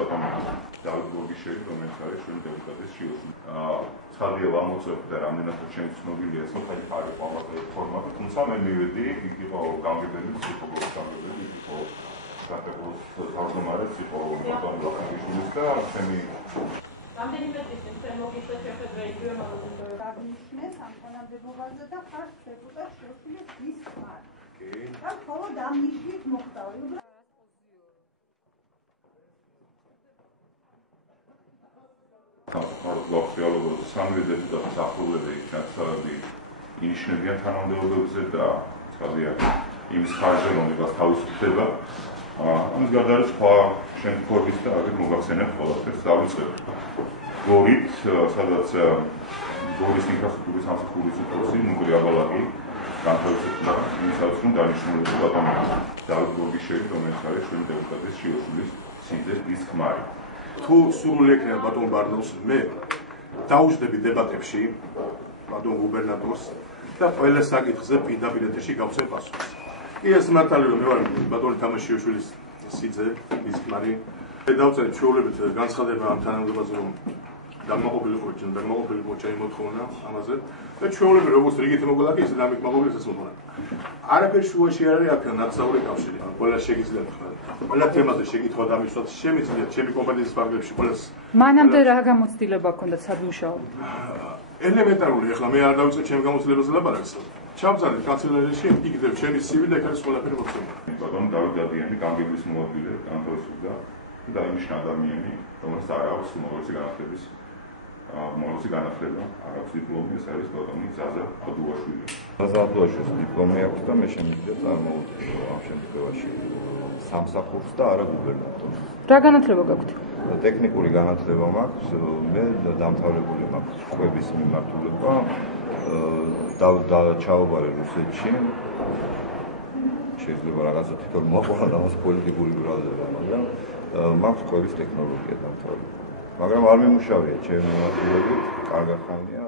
ბატონ დავით გორგიშვილი, რომელიც არის ჩვენი დეპუტატის შიოსნი. ცხადია ვამოწევთ და რამდენადაც ჩემს ცნობილია ეს ხალხი არის ყოველდღიური ფორმატი, თუმცა მე მივედი, იქ იყო გამგებელი, ფსიქოლოგის გამგებელი, იქ იყო სტრატეგიის თავმჯდომარეს, იყო ბატონ გორგიშვილის და ჩემი რამდენიმე წუთი მოგიშვა შეხვედრა იგივე მოგზაურობა. აღნიშნეს ამ კონამდებობაზე და ხართ დეპუტატ შეუშვილის მისხმარ. და მხოლოდ ამ ნიშნით მოხდავი. Ლოქს რეალურად სამი დეპუტატის ახლობლები ჩაცავები ინიშნებიან თანამდებობებზე და ცხადია იმის ხარჯზე რომლებას თავისუფლდება. ამის გარდა არის სხვა შემთხვევების და აგერ მოგახსენებთ ყველაფერს დავიწყებთ. გორით, სადაც გორის ინფრასტრუქტურის სამსახურის უფროსი ნუგრი აბალაკი განთავისუფლდა იმისათვის, რომ დანიშნულიყო ბატონ დავით გორგიშვილი, რომელიც არის ჩვენი დეპუტატის შიოსვლის სინდესის ქმარი. თუ სურვილი ექნება ბატონ ბარნოს, მე დაუჯდები დებატებში ბატონ გუბერნატორს და ყველა საკითხზე პირდაპირ ეთერში გავცემ პასუხს. კი ეს მართალი რომ მე ვარ ბატონი თამაშიაშვილის სიძე, ის ქმარი. მე დავწერე ჩვეულებით განცხადება ამ თანამდებობაზე რომ დამაყობილიყო ჩემი მოთხოვნა ამაზე და ჩვეულები როგორც რიგითი მოგოლაკი ისე დამიკმაყოფილებს ეს მოთხოვნა. არაფერ შუაში არ არის აქ ნაცნაური კავშირი. ყველა შეგიძლიათ ყველა თემაზე შეკითხვა დამისვათ შემიძლიათ ჩემი კომპეტენციის ფარგლებში ყველას. მანამდე რა გამოცდილება ჰქონდათ სადმუშაოდ? ელემენტარული, ახლა მე არ დავიწყე ჩემი გამოცდილებაზე ლაპარაკს. ჩავწალეთ კანცელარიაში, იქნებ ჩემი CV და იქ არის ყველაფერი მოხსენებული. ბატონ დავით დადიანი გამგებლის მოადგილე განთავისუფლდა და დაინიშნა ადამიანი, რომელსაც არ აქვს უმაღლესი განათლების განათლება, არ აქვს დიპლომი, ეს არის ბატონი ზაზა აბდულაშვილი. ზაზა აბდულაშვილის დიპლომი აქვს და მე შემიძლია წარმოვიდგინო ამ შემთხვევაში სამსახურს და არა გუბერნატორს. რა განათლება გაქვთ? ტექნიკური განათლება მაქვს, მე დამთავრებული მაქვს ხვების მიმართულება, ჩავაბარე რუსეთში. შეიძლება რაღაცა თვითონ მოაყოლა ამას პოლიტიკური ბრალდება, მაგრამ მაქვს ხვების ტექნოლოგია დამთავრებული. მაგრამ არ მიმუშავია ჩემი მიმართულებით, კარგი ხანია.